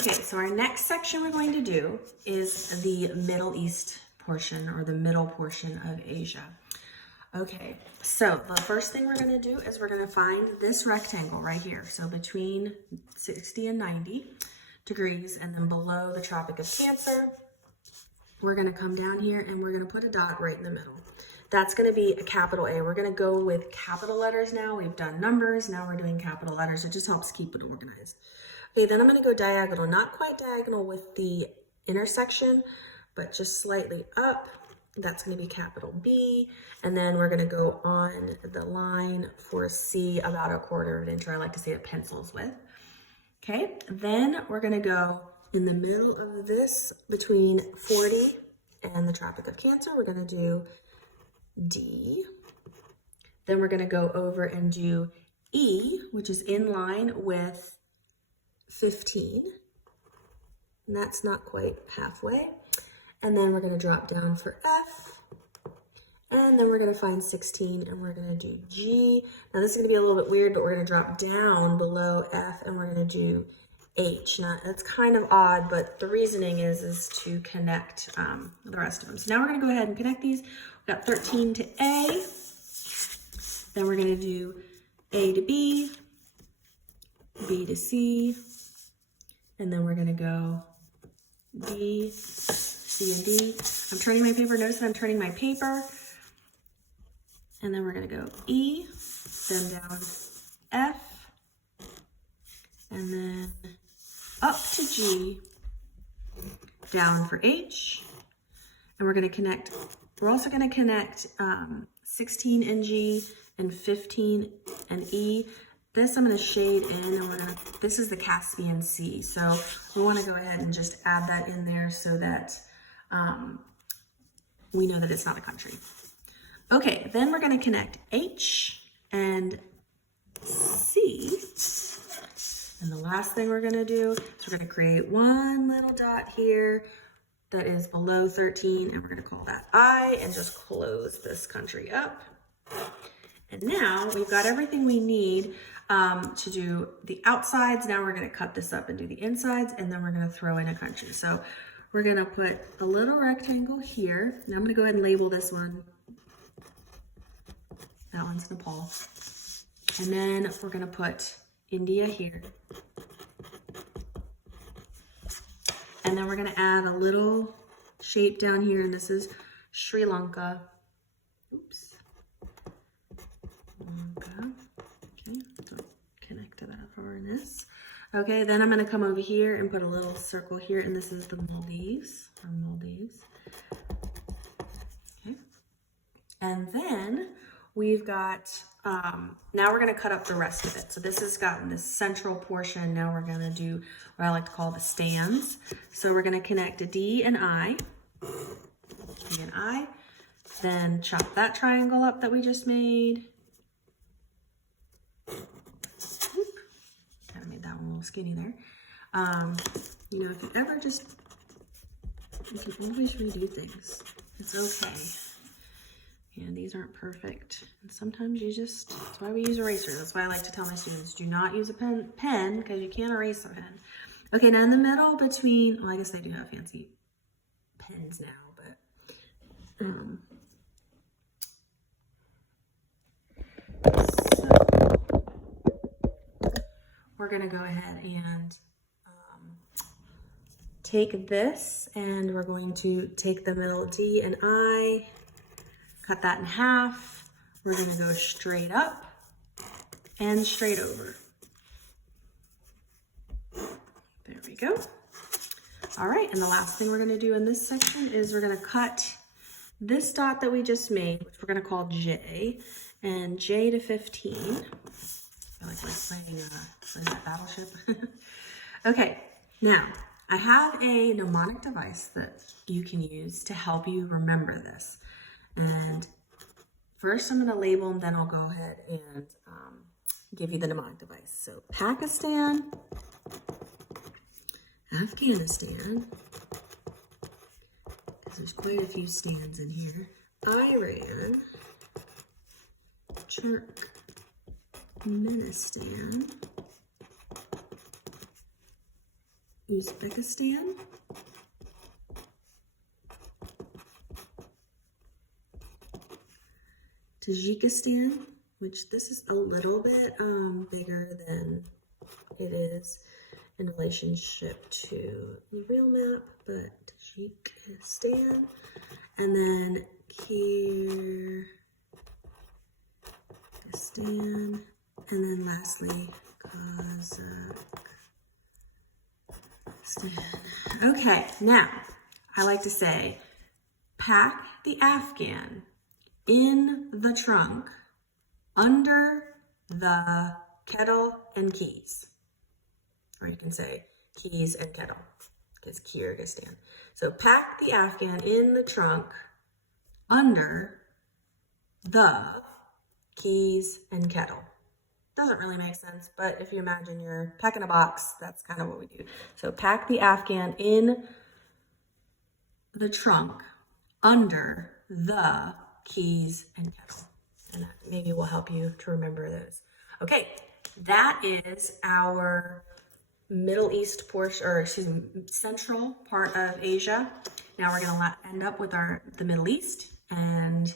Okay, so our next section we're going to do is the Middle East portion, or the middle portion of Asia. Okay, so the first thing we're going to do is we're going to find this rectangle right here. So between 60 and 90 degrees, and then below the Tropic of Cancer, we're going to come down here and we're going to put a dot right in the middle. That's going to be a capital A. We're going to go with capital letters now. We've done numbers, now we're doing capital letters. It just helps keep it organized. Okay, then I'm going to go diagonal, not quite diagonal with the intersection, but just slightly up. That's going to be capital B. And then we're going to go on the line for C about 1/4 of an inch, or I like to say it pencils width. Okay, then we're going to go in the middle of this between 40 and the Tropic of Cancer. We're going to do D. Then we're going to go over and do E, which is in line with 15. And that's not quite halfway. And then we're going to drop down for F. And then we're going to find 16 and we're going to do G. Now this is going to be a little bit weird, but we're going to drop down below F and we're going to do H. Now that's kind of odd, but the reasoning is to connect the rest of them. So now we're going to go ahead and connect these. We've got 13 to A. Then we're going to do A to B, B to C, and then we're going to go D, C, and D. I'm turning my paper. Notice that I'm turning my paper. And then we're going to go E, then down F, and then up to G, down for H. And we're going to connect, we're also going to connect 16 and G and 15 and E. This I'm going to shade in, and this is the Caspian Sea. So we want to go ahead and just add that in there so that we know that it's not a country. Okay, then we're going to connect H and C. And the last thing we're going to do is we're going to create one little dot here that is below 13, and we're going to call that I, and just close this country up. And now we've got everything we need to do the outsides. Now we're going to cut this up and do the insides, and then we're going to throw in a country. So we're going to put a little rectangle here. Now I'm going to go ahead and label this one. That one's Nepal. And then we're going to put India here. And then we're going to add a little shape down here, and this is Sri Lanka. Oops. Lanka. Okay, don't connect to that furnace. Okay, then I'm going to come over here and put a little circle here, and this is the Maldives, or Maldives. Okay. And then we've got, now we're going to cut up the rest of it. So this has gotten this central portion. Now we're going to do what I like to call the stands. So we're going to connect a D and I, D and I, then chop that triangle up that we just made. Kind of made that one a little skinny there. You know, if you ever just, you can always redo things. It's okay. And these aren't perfect. And sometimes you just, that's why we use erasers. That's why I like to tell my students, do not use a pen because you can't erase a pen. Okay, now in the middle between, well, I guess they do have fancy pens now, but, so we're gonna go ahead and take this, and we're going to take the middle D and I, cut that in half. We're going to go straight up and straight over. There we go. All right, and the last thing we're going to do in this section is we're going to cut this dot that we just made, which we're going to call J, and J to 15. I feel like we're playing that Battleship. Okay, now I have a mnemonic device that you can use to help you remember this. And first I'm going to label them, then I'll go ahead and give you the mnemonic device. So Pakistan, Afghanistan, because there's quite a few stands in here, Iran, Turkmenistan, Uzbekistan, Tajikistan, which this is a little bit bigger than it is in relationship to the real map, but Tajikistan, and then Kyrgyzstan, and then lastly Kazakhstan. Okay, now I like to say, pack the Afghan in the trunk under the kettle and keys. Or you can say keys and kettle, because Kyrgyzstan. So pack the Afghan in the trunk under the keys and kettle. Doesn't really make sense, but if you imagine you're packing a box, that's kind of what we do. So pack the Afghan in the trunk under the keys and kettle. And that maybe will help you to remember those. Okay, that is our Middle East portion, or excuse me, central part of Asia. Now we're going to end up with the Middle East, and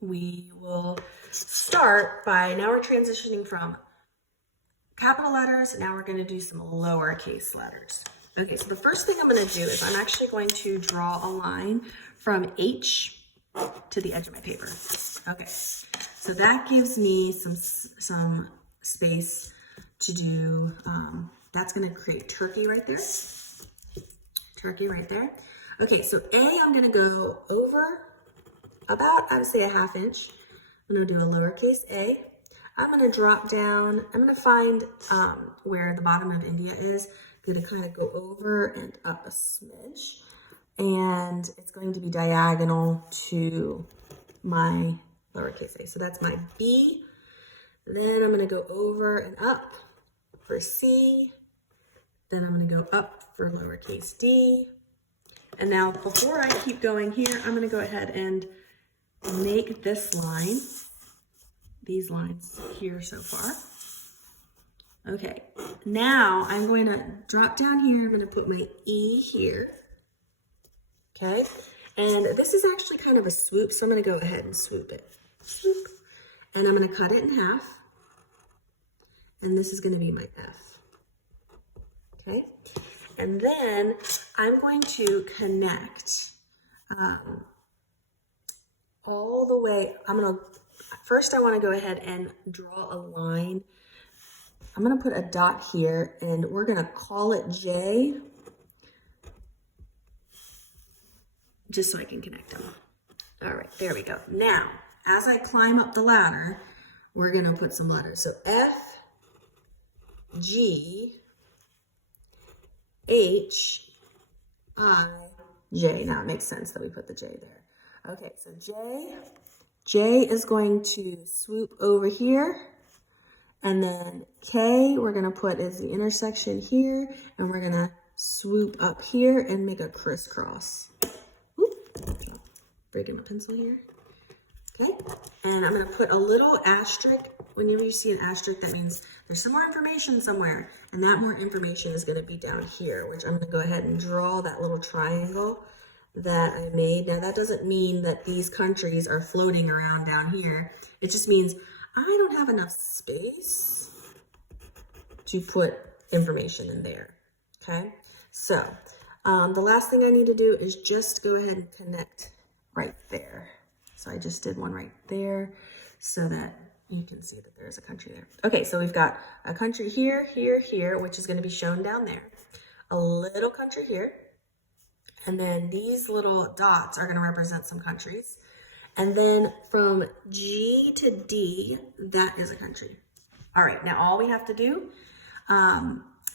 we will start by, now we're transitioning from capital letters, now we're going to do some lowercase letters. Okay, so the first thing I'm going to do is I'm actually going to draw a line from H to the edge of my paper. Okay, so that gives me some space to do, that's going to create Turkey right there. Turkey right there. Okay, so A, I'm going to go over about, I would say, a ½ inch. I'm going to do a lowercase a. I'm going to drop down. I'm going to find where the bottom of India is. I'm going to kind of go over and up a smidge. And it's going to be diagonal to my lowercase a. So that's my B. Then I'm going to go over and up for C. Then I'm going to go up for lowercase d. And now before I keep going here, I'm going to go ahead and make this line, these lines here so far. Okay, now I'm going to drop down here. I'm going to put my E here. Okay, and this is actually kind of a swoop, so I'm going to go ahead and swoop it. Swoop. And I'm going to cut it in half. And this is going to be my F. Okay, and then I'm going to connect all the way. First I want to go ahead and draw a line. I'm going to put a dot here, and we're going to call it J, just so I can connect them. All right, there we go. Now, as I climb up the ladder, we're going to put some letters. So F, G, H, I, J. Now it makes sense that we put the J there. Okay, so J is going to swoop over here, and then K we're gonna put as the intersection here, and we're gonna swoop up here and make a crisscross. Oop, breaking my pencil here. Okay, and I'm gonna put a little asterisk. Whenever you see an asterisk, that means there's some more information somewhere, and that more information is gonna be down here, which I'm gonna go ahead and draw that little triangle that I made. Now that doesn't mean that these countries are floating around down here. It just means I don't have enough space to put information in there. Okay, so the last thing I need to do is just go ahead and connect right there. So I just did one right there so that you can see that there's a country there. Okay, so we've got a country here, here, here, which is going to be shown down there. A little country here. And then these little dots are going to represent some countries. And then from G to D, that is a country. All right, now all we have to do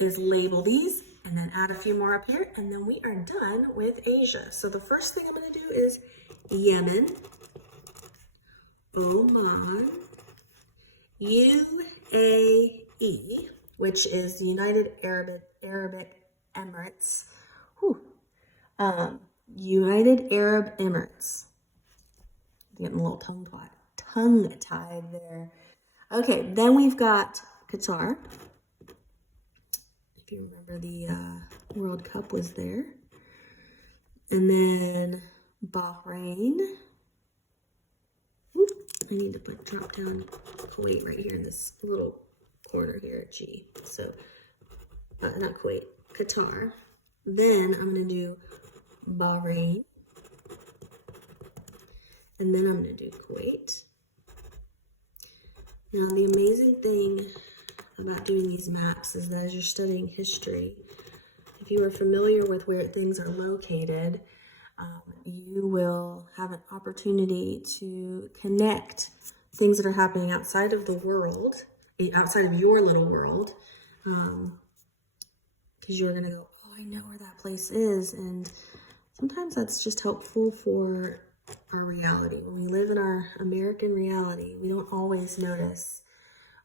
is label these and then add a few more up here, and then we are done with Asia. So the first thing I'm going to do is Yemen, Oman, UAE, which is the United Arab Emirates. Whew. United Arab Emirates. Getting a little tongue-tied there. Okay, then we've got Qatar. If you remember, the World Cup was there. And then Bahrain. Oop, I need to drop down Kuwait right here in this little corner here at G. So, not Kuwait, Qatar. Then I'm going to do Bahrain. And then I'm going to do Kuwait. Now, the amazing thing about doing these maps is that as you're studying history, if you are familiar with where things are located, you will have an opportunity to connect things that are happening outside of the world, outside of your little world, because you're going to go, oh, I know where that place is. And sometimes that's just helpful for our reality. When we live in our American reality, we don't always notice.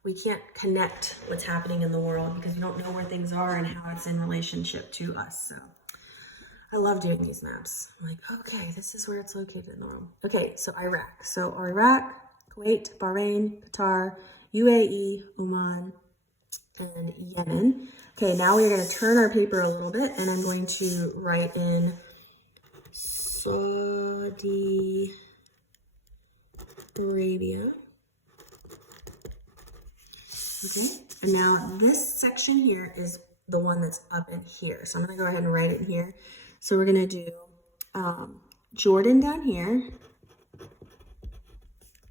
We can't connect what's happening in the world because we don't know where things are and how it's in relationship to us. So I love doing these maps. I'm like, okay, this is where it's located in the world. Okay, so Iraq. So Iraq, Kuwait, Bahrain, Qatar, UAE, Oman, and Yemen. Okay, now we're going to turn our paper a little bit, and I'm going to write in Saudi Arabia. Okay, and now this section here is the one that's up in here. So I'm going to go ahead and write it in here. So we're going to do Jordan down here,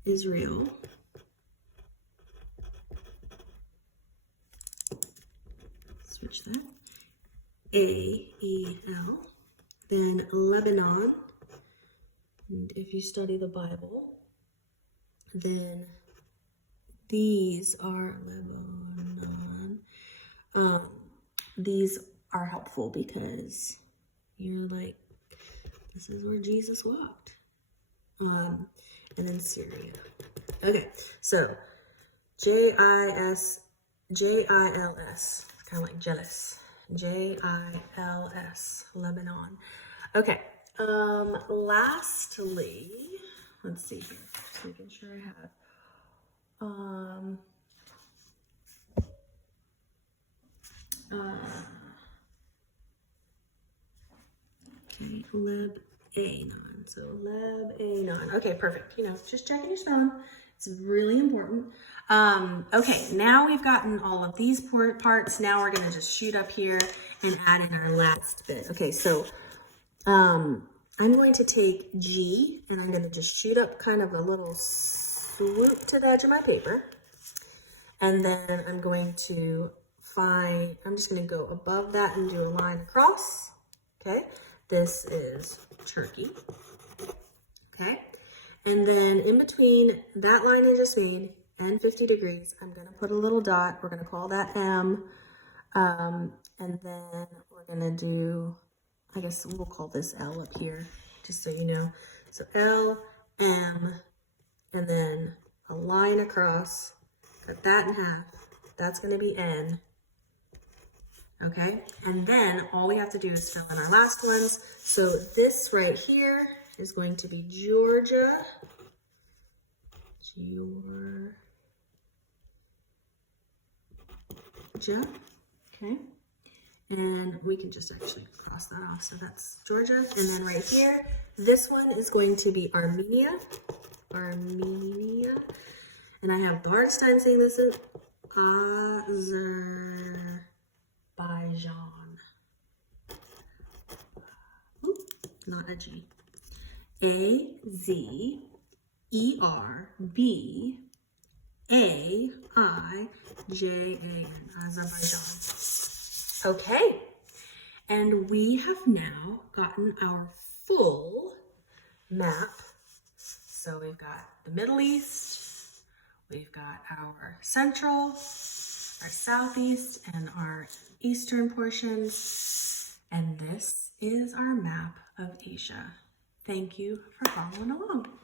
Israel, switch that, A-E-L, then Lebanon, and if you study the Bible, then these are Lebanon. These are helpful because you're like, this is where Jesus walked. And then Syria. Okay, so J-I-L-S, kind of like jealous. J-I-L-S, Lebanon. Okay, lastly, let's see here, just making sure I have, okay, Lebanon. So Lebanon. Okay, perfect. You know, just checking your spelling. It's really important. Okay, now we've gotten all of these parts. Now we're going to just shoot up here and add in our last bit. Okay, so I'm going to take G and I'm going to just shoot up kind of a little swoop to the edge of my paper. And then I'm going to I'm just going to go above that and do a line across. Okay, this is Turkey. Okay, and then in between that line I just made and 50 degrees, I'm going to put a little dot. We're going to call that M. And then we're going to do, I guess we'll call this L up here, just so you know. So L, M, and then a line across, cut that in half. That's going to be N. Okay, and then all we have to do is fill in our last ones. So this right here is going to be Georgia. Okay, and we can just actually cross that off. So that's Georgia, and then right here, this one is going to be Armenia, and I have the hardest time saying this is Azerbaijan. Oop, not a G. A-Z-E-R-B-A-I-J-A-N, Azerbaijan. Okay, and we have now gotten our full map. So we've got the Middle East, we've got our central, our southeast, and our eastern portions, and this is our map of Asia. Thank you for following along.